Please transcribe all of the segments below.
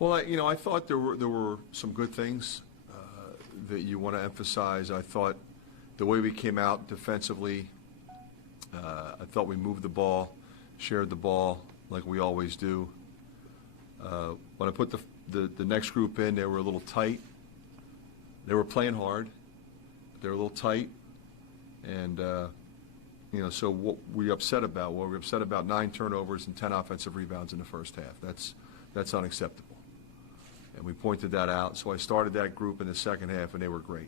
Well, I thought there were some good things that you want to emphasize. I thought the way we came out defensively, I thought we moved the ball, shared the ball like we always do. When I put the next group in, they were a little tight. They were playing hard. They were a little tight. And, so what were we upset about? Well, we were upset about 9 turnovers and 10 offensive rebounds in the first half. That's unacceptable. And we pointed that out. So I started that group in the second half, and they were great.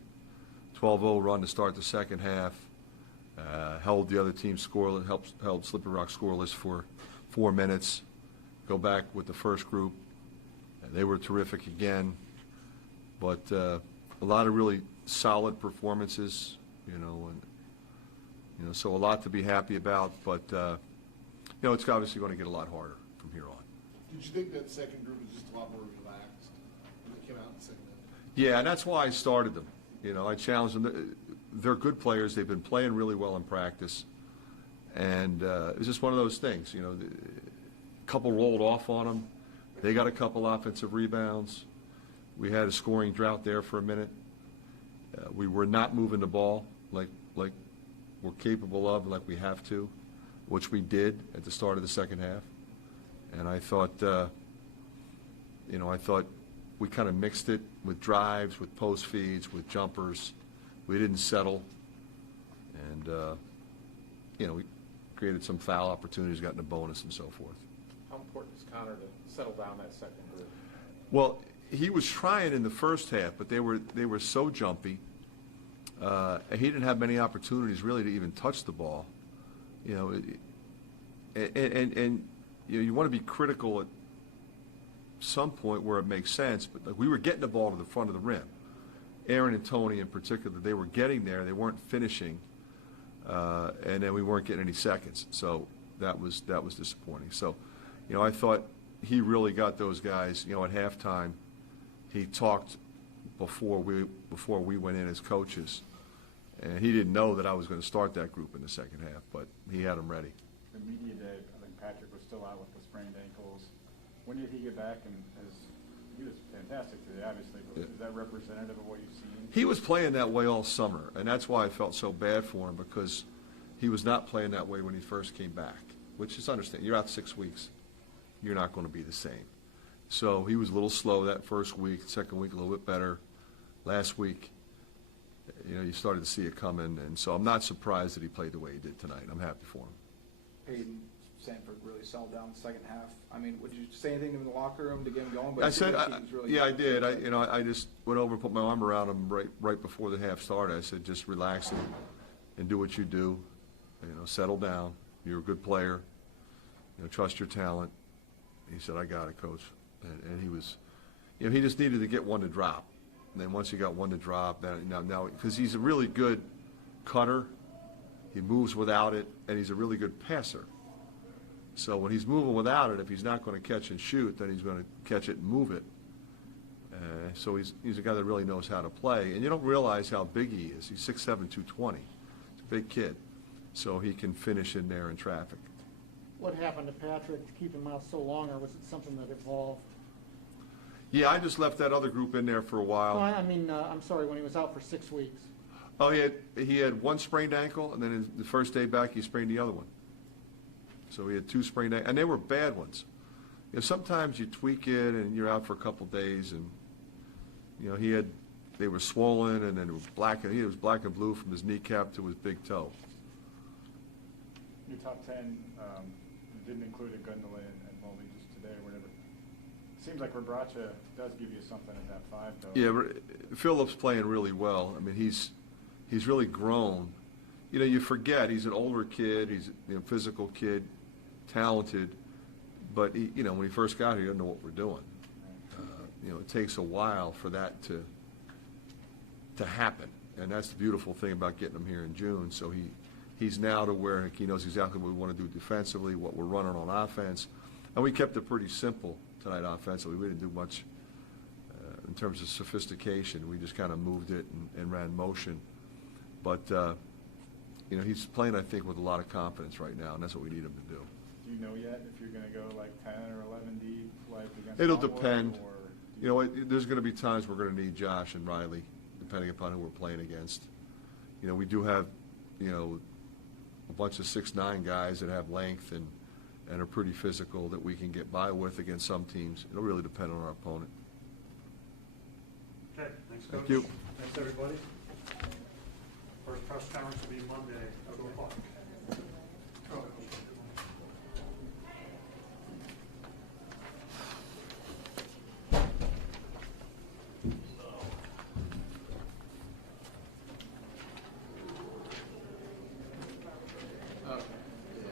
12-0 run to start the second half. Held the other team scoreless, held Slippery Rock scoreless for 4 minutes. Go back with the first group. And they were terrific again. But a lot of really solid performances, so a lot to be happy about. But, it's obviously going to get a lot harder from here on. Did you think that second group was just a lot more relaxed when they came out in the second half? Yeah, and that's why I started them. I challenged them. They're good players. They've been playing really well in practice. And it was just one of those things. A couple rolled off on them. They got a couple offensive rebounds. We had a scoring drought there for a minute. We were not moving the ball like we're capable of, like we have to, which we did at the start of the second half. And I thought, we kind of mixed it with drives, with post feeds, with jumpers. We didn't settle. And, we created some foul opportunities, got in a bonus and so forth. How important is Connor to settle down that second group? Well, he was trying in the first half, but they were so jumpy. He didn't have many opportunities really to even touch the ball. And you want to be critical at some point where it makes sense, but we were getting the ball to the front of the rim. Aaron and Tony in particular, they were getting there. They weren't finishing, and then we weren't getting any seconds. So that was disappointing. So, I thought he really got those guys. At halftime, he talked before we went in as coaches, and he didn't know that I was going to start that group in the second half, but he had them ready. The media day, I think Patrick was still out with the sprained ankles. When did he get back? And he was fantastic today, obviously, but is that representative of what you've seen? He was playing that way all summer, and that's why I felt so bad for him, because he was not playing that way when he first came back, which is understandable. You're out 6 weeks. You're not going to be the same. So he was a little slow that first week. Second week, a little bit better. Last week, you started to see it coming, and so I'm not surprised that he played the way he did tonight. I'm happy for him. Hayden Sanford really settled down the second half. I mean, would you say anything in the locker room to get him going? But I said, I did. I just went over and put my arm around him right before the half started. I said, just relax and do what you do. Settle down. You're a good player. Trust your talent. He said, I got it, Coach. And he was, he just needed to get one to drop. And then once he got one to drop, now because he's a really good cutter, he moves without it, and he's a really good passer. So when he's moving without it, if he's not going to catch and shoot, then he's going to catch it and move it. So he's a guy that really knows how to play. And you don't realize how big he is. He's 6'7", 220. He's a big kid. So he can finish in there in traffic. What happened to Patrick to keep him out so long, or was it something that evolved? Yeah, I just left that other group in there for a while. No, I mean, I'm sorry, when he was out for 6 weeks. Oh, he had one sprained ankle, and then the first day back he sprained the other one. So he had 2 sprained ankles, and they were bad ones. Sometimes you tweak it, and you're out for a couple days, and they were swollen, and then it was black, and he was black and blue from his kneecap to his big toe. Your top 10 didn't include a Gundelin and Mulvey just today or whatever. It seems like Rebracha does give you something at that 5, though. Yeah, Phillips playing really well. I mean, he's really grown. You forget he's an older kid. He's a physical kid, talented, but when he first got here, he didn't know what we're doing. It takes a while for that to happen, and that's the beautiful thing about getting him here in June. So he's now to where he knows exactly what we want to do defensively, what we're running on offense, and we kept it pretty simple tonight offensively. We didn't do much in terms of sophistication. We just kind of moved it and ran motion, but he's playing, I think, with a lot of confidence right now, and that's what we need him to do. Do you know yet if you're going to go like 10 or 11 deep, like against It'll Elmwood, depend. or You know, there's going to be times we're going to need Josh and Riley, depending upon who we're playing against. You know, we do have, you know, a bunch of 6'9" guys that have length and are pretty physical that we can get by with against some teams. It'll really depend on our opponent. Okay, thanks, Coach. Thank you. Thanks, everybody. First press conference will be Monday, 2 o'clock.